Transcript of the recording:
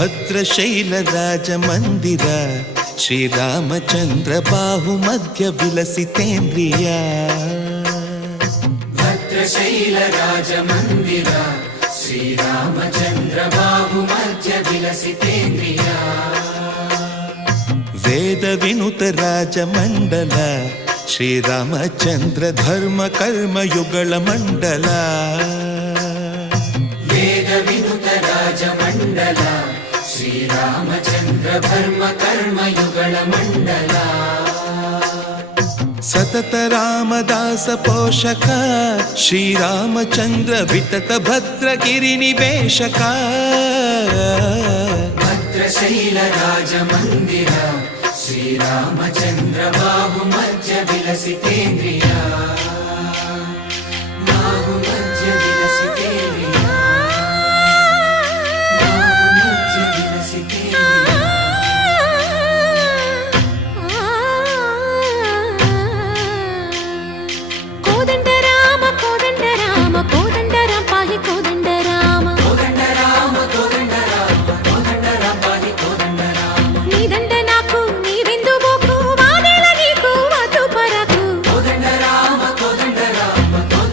ಭದ್ರಶೈಲ ರಾಜ ಮಂದಿರ ಶ್ರೀರಾಮಚಂದ್ರ ಬಾಹು ಮಧ್ಯ ವಿಲಸಿತೇಂದ್ರಿಯ ಭದ್ರಶೈಲ ರಾಜ ಮಂದಿರ ಶ್ರೀರಾಮಚಂದ್ರ ಬಾಹು ಮಧ್ಯ ವಿಲಸಿತೇಂದ್ರಿಯ ವೇದ ವಿನುತ ರಾಜ ಮಂಡಲ ಶ್ರೀರಾಮಚಂದ್ರ ಧರ್ಮ ಕರ್ಮ ಯುಗಳ ಮಂಡಲ ವೇದ ವಿನುತ ರಾಜ ಮಂಡಲ ಶ್ರೀರಾಮಚಂದ್ರ ಧರ್ಮ ಕರ್ಮ ಯುಗಳ ಮಂಡಲ ಸತತ ರಾಮದಾಸ ಪೋಷಕ ಶ್ರೀರಾಮಚಂದ್ರ ವಿತತ ಭದ್ರಗಿರಿ ನಿವೇಶಕ ಭದ್ರಶೈಲ ರಾಜ ಮಂದಿರ ಶ್ರೀರಾಮಚಂದ್ರ ಬಾಹು ಮಧ್ಯ ವಿಲಸಿತೇಂದ್ರಿಯ